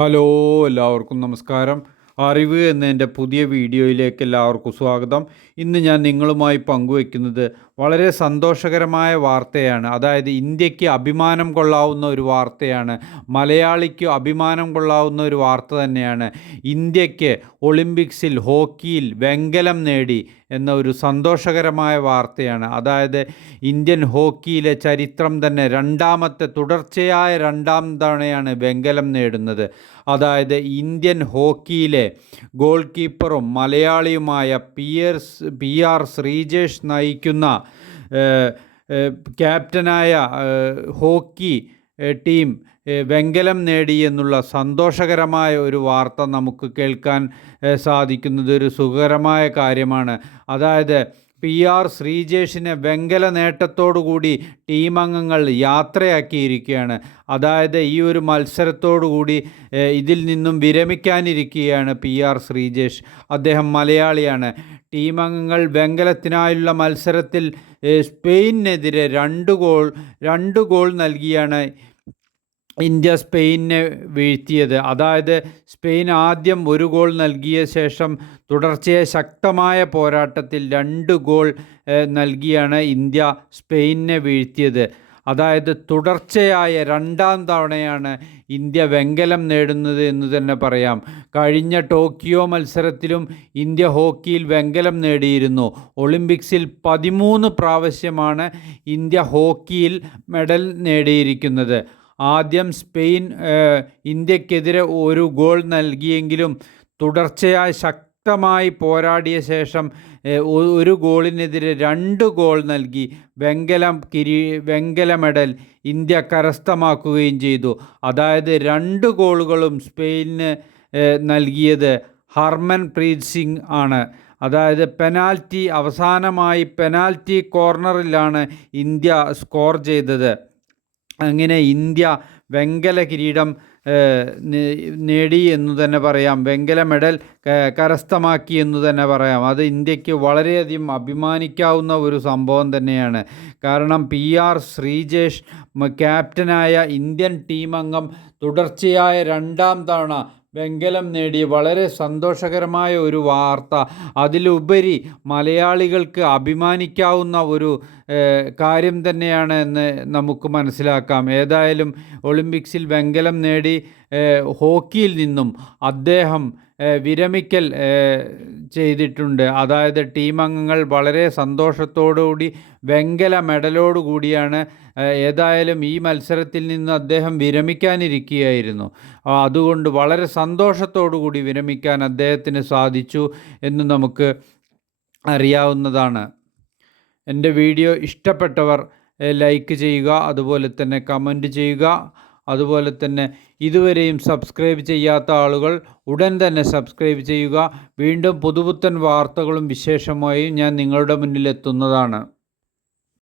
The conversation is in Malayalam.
ഹലോ എല്ലാവർക്കും നമസ്കാരം. അറിവ് എന്റെ പുതിയ വീഡിയോയിലേക്ക് എല്ലാവർക്കും സ്വാഗതം. ഇന്ന് ഞാൻ നിങ്ങളുമായി പങ്കുവയ്ക്കുന്നത് വളരെ സന്തോഷകരമായ വാർത്തയാണ്. അതായത് ഇന്ത്യയ്ക്ക് അഭിമാനം കൊള്ളാവുന്ന ഒരു വാർത്തയാണ്. മലയാളിക്ക് അഭിമാനം കൊള്ളാവുന്ന ഒരു വാർത്ത തന്നെയാണ്. ഇന്ത്യയ്ക്ക് ഒളിമ്പിക്സിൽ ഹോക്കിയിൽ വെങ്കലം നേടി. എന്ന ഒരു സന്തോഷകരമായ വാർത്തയാണ്. അതായത് ഇന്ത്യൻ ഹോക്കിയിലെ ചരിത്രം തന്നെ രണ്ടാമത്തെ തുടർച്ചയായ രണ്ടാം തവണയാണ് വെങ്കലം നേടുന്നത്. അതായത് ഇന്ത്യൻ ഹോക്കിയിലെ ഗോൾ കീപ്പറും മലയാളിയുമായ P S P R Sreejesh നയിക്കുന്ന ക്യാപ്റ്റനായ ഹോക്കി ടീം വെങ്കലം നേടി എന്നുള്ള സന്തോഷകരമായ ഒരു വാർത്ത നമുക്ക് കേൾക്കാൻ സാധിക്കുന്നത് ഒരു സുഖകരമായ കാര്യമാണ്. അതായത് പി ആർ ശ്രീജേഷിനെ വെങ്കല നേട്ടത്തോടുകൂടി ടീം അംഗങ്ങൾ യാത്രയാക്കിയിരിക്കുകയാണ്. അതായത് ഈ ഒരു മത്സരത്തോടുകൂടി കൂടി ഇതിൽ നിന്നും വിരമിക്കാനിരിക്കുകയാണ് പി ആർ ശ്രീജേഷ്. അദ്ദേഹം മലയാളിയാണ്. ടീം അംഗങ്ങൾ വെങ്കലത്തിനായുള്ള മത്സരത്തിൽ സ്പെയിനെതിരെ രണ്ട് ഗോൾ രണ്ട് ഗോൾ നൽകിയാണ് ഇന്ത്യ സ്പെയിനെ വീഴ്ത്തിയത്. അതായത് സ്പെയിൻ ആദ്യം ഒരു ഗോൾ നൽകിയ ശേഷം തുടർച്ചയായ ശക്തമായ പോരാട്ടത്തിൽ രണ്ട് ഗോൾ നൽകിയാണ് ഇന്ത്യ സ്പെയിനെ വീഴ്ത്തിയത്. അതായത് തുടർച്ചയായ രണ്ടാം തവണയാണ് ഇന്ത്യ വെങ്കലം നേടുന്നത് എന്ന് തന്നെ പറയാം. കഴിഞ്ഞ ടോക്കിയോ മത്സരത്തിലും ഇന്ത്യ ഹോക്കിയിൽ വെങ്കലം നേടിയിരുന്നു. ഒളിമ്പിക്സിൽ പതിമൂന്ന് പ്രാവശ്യമാണ് ഇന്ത്യ ഹോക്കിയിൽ മെഡൽ നേടിയിരിക്കുന്നത്. ആദ്യം സ്പെയിൻ ഇന്ത്യക്കെതിരെ ഒരു ഗോൾ നൽകിയെങ്കിലും തുടർച്ചയായി ശക്തമായി പോരാടിയ ശേഷം ഒരു ഗോളിനെതിരെ രണ്ട് ഗോൾ നൽകി. വെങ്കലം കിരീ വെങ്കല മെഡൽ ഇന്ത്യ കരസ്ഥമാക്കുകയും ചെയ്തു. അതായത് രണ്ട് ഗോളുകളും സ്പെയിനിന് ഏഹ്, നൽകിയത് ഹർമൻ പ്രീത് സിംഗ് ആണ്. അതായത് പെനാൽറ്റി അവസാനമായി പെനാൽറ്റി കോർണറിലാണ് ഇന്ത്യ സ്കോർ ചെയ്തത്. അങ്ങനെ ഇന്ത്യ വെങ്കല കിരീടം നേടി എന്ന് തന്നെ പറയാം. വെങ്കല മെഡൽ കരസ്ഥമാക്കി എന്ന് തന്നെ പറയാം. അത് ഇന്ത്യയ്ക്ക് വളരെയധികം അഭിമാനിക്കാവുന്ന ഒരു സംഭവം തന്നെയാണ്. കാരണം പി ആർ ശ്രീജേഷ് ക്യാപ്റ്റനായ ഇന്ത്യൻ ടീം അംഗം തുടർച്ചയായ രണ്ടാം തവണ വെങ്കലം നേടി വളരെ സന്തോഷകരമായ ഒരു വാർത്ത. അതിലുപരി മലയാളികൾക്ക് അഭിമാനിക്കാവുന്ന ഒരു കാര്യം തന്നെയാണ് എന്ന് നമുക്ക് മനസ്സിലാക്കാം. ഏതായാലും ഒളിമ്പിക്സിൽ വെങ്കലം നേടി ഹോക്കിയിൽ നിന്നും അദ്ദേഹം വിരമിക്കൽ ചെയ്തിട്ടുണ്ട്. അതായത് ടീം അംഗങ്ങൾ വളരെ സന്തോഷത്തോടുകൂടി വെങ്കല മെഡലോടുകൂടിയാണ് ഏതായാലും ഈ മത്സരത്തിൽ നിന്ന് അദ്ദേഹം വിരമിക്കാനിരിക്കുകയായിരുന്നു. അതുകൊണ്ട് വളരെ സന്തോഷത്തോടുകൂടി വിരമിക്കാൻ അദ്ദേഹത്തിന് സാധിച്ചു എന്ന് നമുക്ക് അറിയാവുന്നതാണ്. എന്റെ വീഡിയോ ഇഷ്ടപ്പെട്ടവർ ലൈക്ക് ചെയ്യുക അതുപോലെ തന്നെ കമന്റ് ചെയ്യുക. അതുപോലെ തന്നെ ഇതുവരെയും സബ്സ്ക്രൈബ് ചെയ്യാത്ത ആളുകൾ ഉടൻ തന്നെ സബ്സ്ക്രൈബ് ചെയ്യുക. വീണ്ടും പുതുപുത്തൻ വാർത്തകളും വിശേഷമായും ഞാൻ നിങ്ങളുടെ മുന്നിൽ എത്തുന്നതാണ്